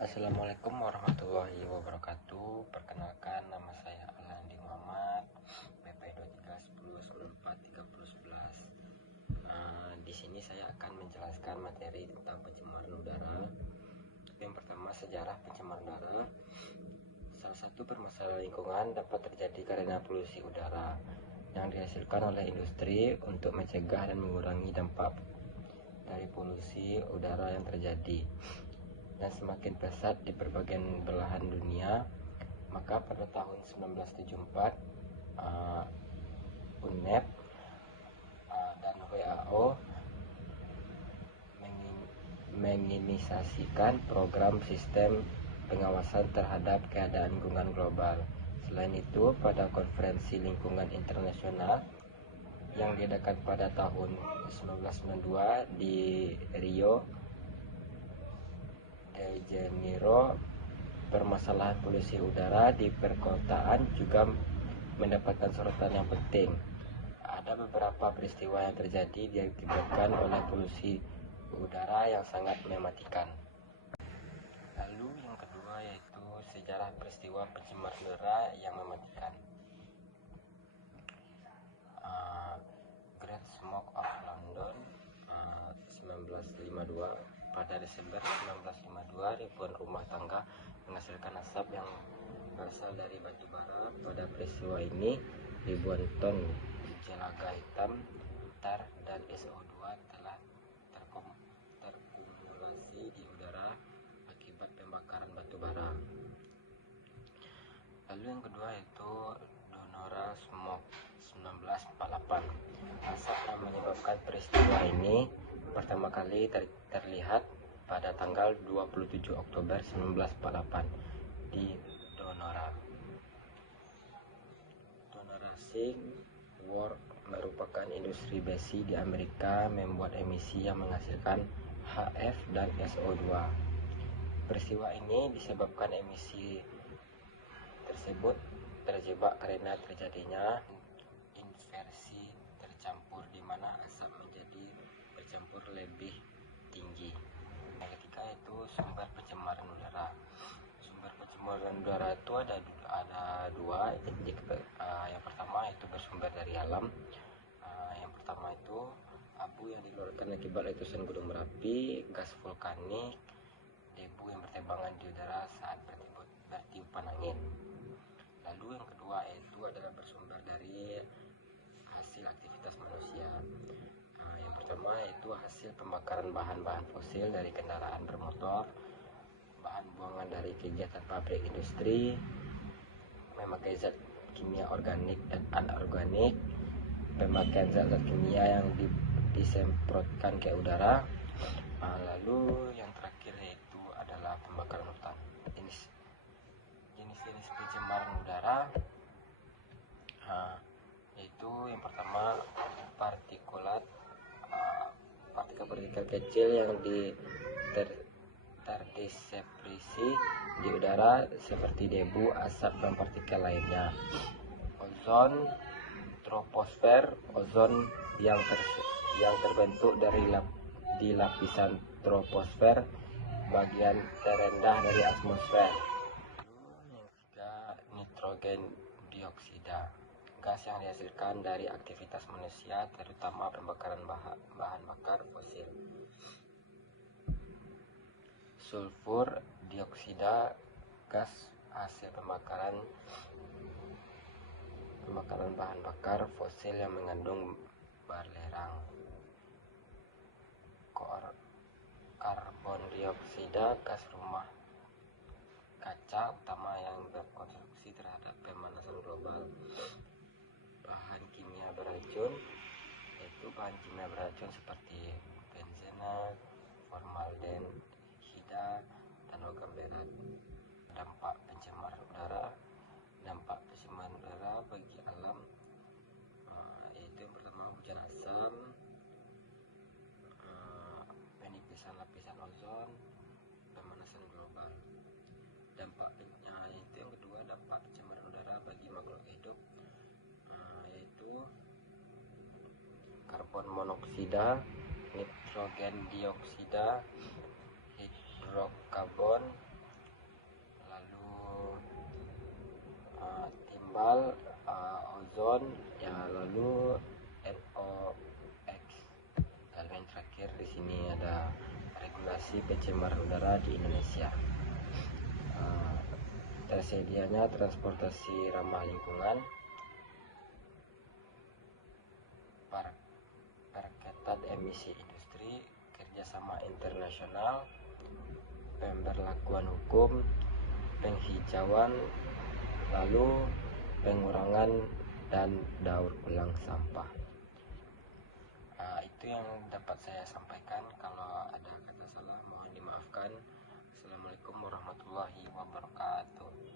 Assalamualaikum warahmatullahi wabarakatuh. Perkenalkan, nama saya Alandi Muhammad, BP 2310943011. Di sini saya akan menjelaskan materi tentang pencemaran udara. Yang pertama, sejarah pencemaran udara. Salah satu permasalahan lingkungan dapat terjadi karena polusi udara yang dihasilkan oleh industri. Untuk mencegah dan mengurangi dampak dari polusi udara yang terjadi dan semakin pesat di berbagai belahan dunia, maka pada tahun 1974 UNEP dan WHO menginisiasikan program sistem pengawasan terhadap keadaan lingkungan global. Selain itu, pada konferensi lingkungan internasional yang diadakan pada tahun 1992 di Rio de Janeiro, permasalahan polusi udara di perkotaan juga mendapatkan sorotan yang penting. Ada beberapa peristiwa yang terjadi diakibatkan oleh polusi udara yang sangat mematikan. Lalu yang kedua yaitu sejarah peristiwa pencemaran udara yang mematikan. Great Smoke of London 1952. Pada Desember 1952, ribuan rumah tangga menghasilkan asap yang berasal dari batu bara. Pada peristiwa ini, ribuan ton jelaga hitam, tar, dan SO2 telah terkumulasi di udara akibat pembakaran batu bara. Lalu yang kedua yaitu Donora Smoke 1948. Asap yang menyebabkan peristiwa ini pertama kali terlihat pada tanggal 27 Oktober 1948 di Donora. Donora Zinc Works merupakan industri besi di Amerika, membuat emisi yang menghasilkan HF dan SO2. Peristiwa ini disebabkan emisi tersebut terjebak karena terjadinya inversi tercampur, di mana asap menjadi bercampur lebih tinggi. Yang ketiga itu sumber pencemaran udara. Sumber pencemaran udara itu ada dua. Yang pertama itu bersumber dari alam. Yang pertama itu abu yang dikeluarkan akibat letusan gunung berapi, gas vulkanik, debu yang berterbangan di udara saat bertiupan angin. Lalu yang kedua itu adalah bersumber dari hasil aktivitas manusia. Yang pertama itu hasil pembakaran bahan-bahan fosil dari kendaraan bermotor, bahan buangan dari kegiatan pabrik industri, memakai zat kimia organik dan anorganik, pemakaian zat-zat kimia yang disemprotkan ke udara. Lalu yang terakhir yaitu adalah pembakaran hutan. Jenis-jenis pencemaran udara yaitu yang pertama partikulat, partikel-partikel kecil yang terdispersi di udara seperti debu, asap, dan partikel lainnya. Ozon, troposfer. Ozon yang terbentuk di lapisan troposfer, bagian terendah dari atmosfer. Lalu yang ketiga, nitrogen dioksida, gas yang dihasilkan dari aktivitas manusia, terutama pembakaran bahan bakar fosil. Sulfur dioksida, gas hasil pembakaran bahan bakar fosil yang mengandung belerang. Karbon dioksida, gas rumah kaca utama yang berkontribusi terhadap pemanasan global. Bahan kimia beracun, yaitu bahan kimia beracun seperti benzena, formaldehida, dan logam berat. Dampak pencemaran udara. Dampak pencemaran udara bagi alam yaitu yang pertama hujan asam, penipisan lapisan ozon, pemanasan global. Dampaknya itu yang kedua, dampak pencemaran udara bagi makhluk hidup yaitu karbon monoksida, nitrogen dioksida, hidrokarbon, global, ozon, ya lalu NOx. Lalu yang terakhir di sini ada regulasi pencemaran udara di Indonesia. Tersedianya transportasi ramah lingkungan, perketat emisi industri, kerjasama internasional, pemberlakuan hukum, penghijauan, lalu pengurangan dan daur ulang sampah. Itu yang dapat saya sampaikan. Kalau ada kata salah mohon dimaafkan. Assalamualaikum warahmatullahi wabarakatuh.